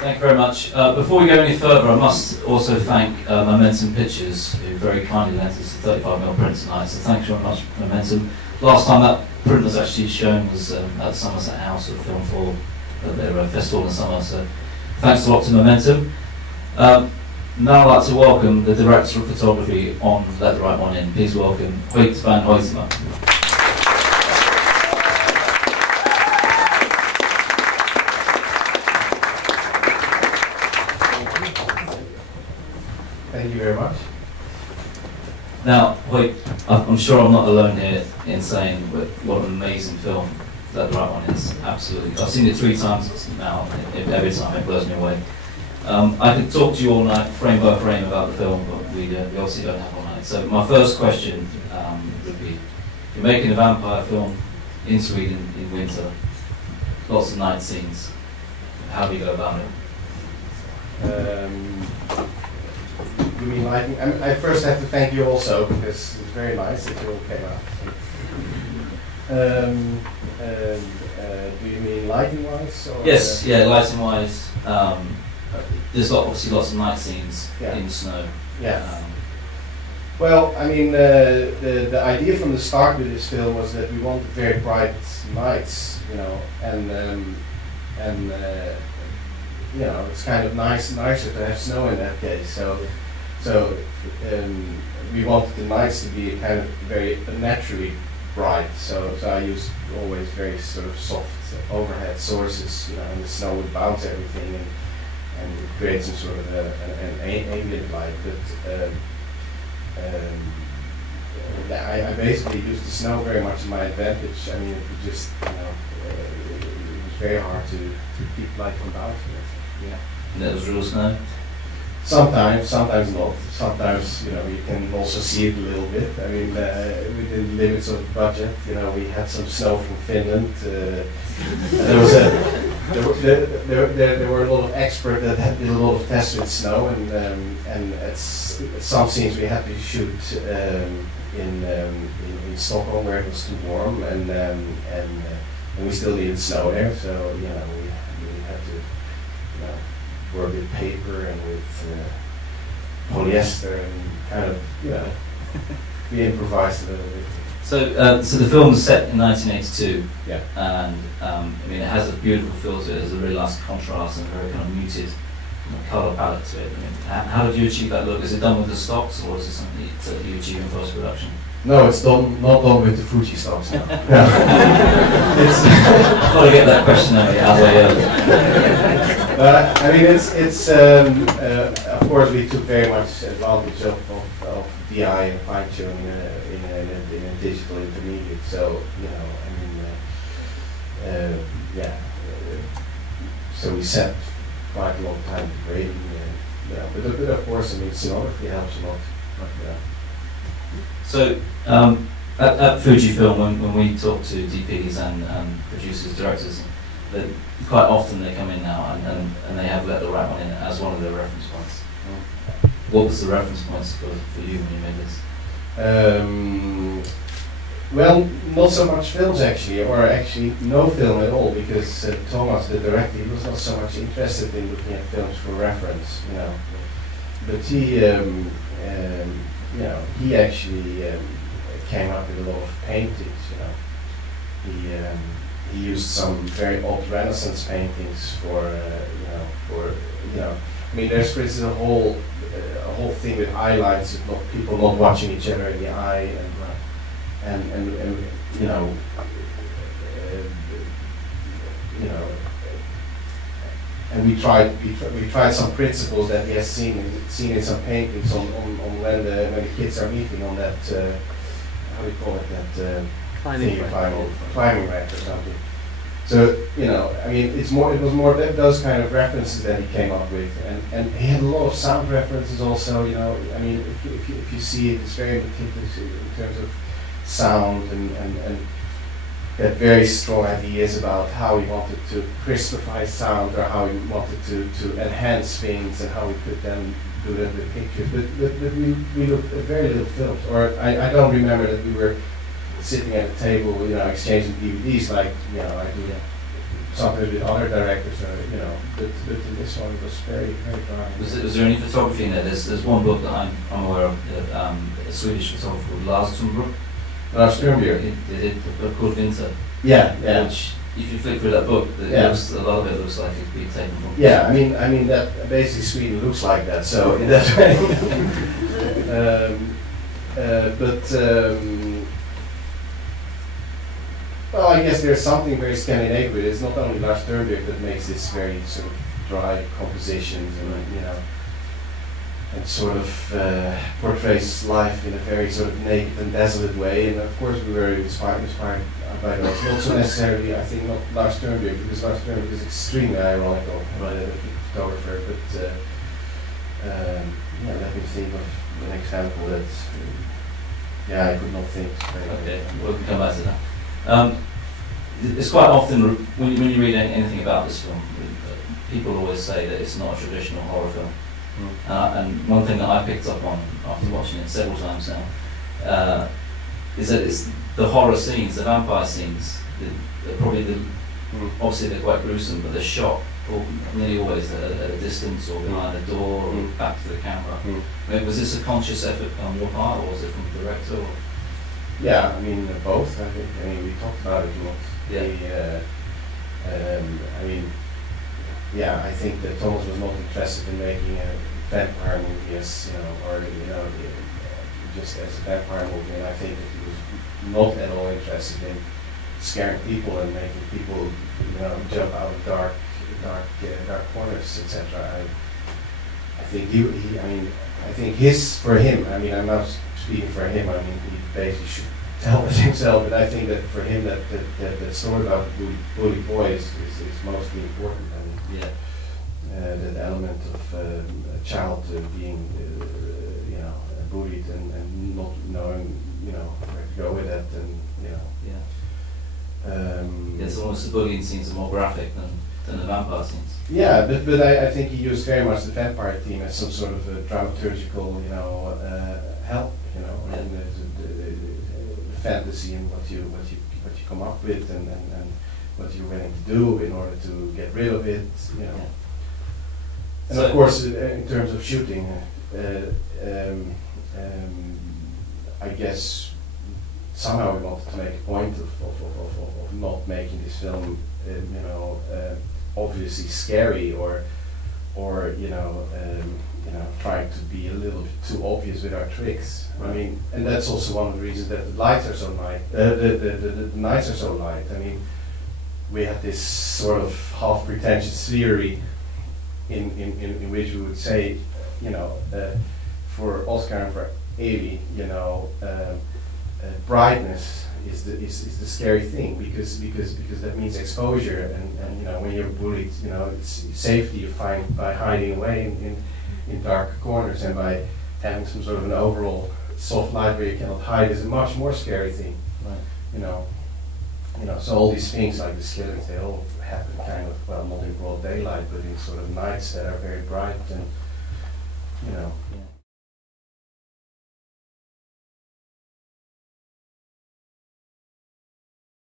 Thank you very much. Before we go any further, I must also thank Momentum Pictures, who very kindly lent us a 35mm print tonight, so thanks very much, Momentum. Last time that print was actually shown was at Somerset House at Film Fall, at their festival in the summer, so thanks a lot to Momentum. Now I'd like to welcome the Director of Photography on Let the Right One In. Please welcome Hoyte van Hoytema. Thank you very much. Now, Hoyte, I'm sure I'm not alone here in saying what an amazing film Let the Right One is. Absolutely. I've seen it 3 times now, every time it blows me away. I could talk to you all night, frame by frame, about the film, but we obviously don't have all night. So my first question would be, you're making a vampire film in Sweden in winter, lots of night scenes. How do you go about it? You mean lighting? I first have to thank you also, because it's very nice that you all came out. Do you mean lighting-wise? Yes, yeah, lighting-wise. There's obviously lots of night scenes in snow. Yeah. Well, I mean, the idea from the start with this film was that we wanted very bright nights, you know, and you know, it's kind of nicer to have snow in that case. So we wanted the nights to be kind of very naturally bright. So I used always very sort of soft overhead sources, you know, and the snow would bounce everything and create some sort of an ambient light. But I basically used the snow very much to my advantage. I mean, it was just, you know, it was very hard to keep light from bouncing. Yeah. And that was real snow? Sometimes not. Sometimes, you know, you can also see it a little bit. I mean, within the limits of the budget, you know, we had some snow from Finland. There were a lot of experts that had did a lot of tests with snow, and at some scenes we had to shoot in Stockholm where it was too warm, and we still needed snow there. So you know, we had to, you know, work with paper and with polyester and kind of, you know, we improvised a little bit. So the film was set in 1982, yeah, and I mean, it has a beautiful feel to it. There's a really nice contrast and a very kind of muted colour palette to it. I mean, how did you achieve that look? Is it done with the stocks, or is it something that you achieve in post-production? No, it's not done with the Fuji stocks now. I've got to get that question out of the way early. I mean, it's of course we took very much advantage of DI and fine tuning in a digital intermediate. So you know, I mean, yeah. So we set quite a long time to grading, yeah. But of course, I mean, scenography helps a lot. Yeah. So at Fujifilm, when we talk to DPs and producers, directors, that quite often they come in now and they have Let the Right One In as one of their reference points. What was the reference points for you when you made this? Well, not so much films actually, or actually no film at all, because Thomas, the director, he was not so much interested in looking at films for reference, you know. But he, you know, he actually came up with a lot of paintings, you know. He used some very old Renaissance paintings for, I mean, there's for instance a whole thing with eye lines, with people not watching each other in the eye, and you know, and we tried some principles that we have seen in some paintings on when the kids are meeting on that how do you call it, that climbing rack or something. So you know, I mean, it was more those kind of references that he came up with, and he had a lot of sound references also. You know, I mean, if you see it, it's very meticulous in terms of sound and had very strong ideas about how he wanted to crispify sound, or how he wanted to enhance things, and how we could then do that with pictures. But we looked at very little films, or I don't remember that we were sitting at a table, you know, exchanging DVDs like, you know, I do sometimes with other directors, you know, but in this one it was very, very dry. Was there any photography in there? There's one book that I'm aware of, a Swedish photographer called Lars Sternbjerg. They did a book called Winter. Yeah, yeah. Which, if you flick through that book, looks, a lot of it looks like it could be taken from. Yeah, I mean that basically Sweden looks like that. So in that way. Well, I guess there's something very Scandinavian with it. It's not only Lars Sternbjerg that makes this very sort of dry compositions and, you know, and sort of portrays life in a very sort of naked and desolate way. And of course we were inspired by those. Not so necessarily, I think, not Lars Sternbjerg, because Lars Sternbjerg is extremely ironical photographer. But yeah, let me think of an example that I could not think. Okay, we'll come back to that. It's quite often, when you read anything about this film, people always say that it's not a traditional horror film. And one thing that I picked up on after watching it several times now is that it's the horror scenes, the vampire scenes, obviously they're quite gruesome, but they're shot nearly always at a distance or behind a door or back to the camera. I mean, was this a conscious effort on your part, or was it from the director? Or? Yeah, I mean both. I think. I mean we talked about it a lot. Yeah. I mean, yeah, I think that Thomas was not interested in making a vampire movie as, you know, or you know, just as a vampire movie. And I think that he was not at all interested in scaring people and making people, you know, jump out of dark corners, etc. I think I think for him. I mean, I'm not speaking for him. I mean, he basically should tell it himself. But I think that for him, that story about bully boy is mostly important. I mean, that element of a child being, you know, bullied and not knowing, you know, where to go with that, and you know. It's almost the bullying scenes are more graphic than the vampire scenes. Yeah, but I think he used very much the vampire theme as some sort of a dramaturgical, you know, help, you know, and the fantasy and what you come up with and what you're willing to do in order to get rid of it, you know. And so of course, in terms of shooting, I guess somehow we wanted to make a point of not making this film, you know, obviously scary or you know, trying to be a little bit too obvious with our tricks. I mean, and that's also one of the reasons that the lights are so light. The nights are so light. I mean, we had this sort of half pretentious theory in which we would say, you know, for Oscar and for Avi, you know, brightness is the scary thing, because that means exposure, and you know, when you're bullied, you know, it's safety you find by hiding away in dark corners, and by having some sort of an overall soft light where you cannot hide is a much more scary thing. Right. You know, so all these things like the killings, they all happen kind of, well, not in broad daylight, but in sort of nights that are very bright, and you know. Yeah.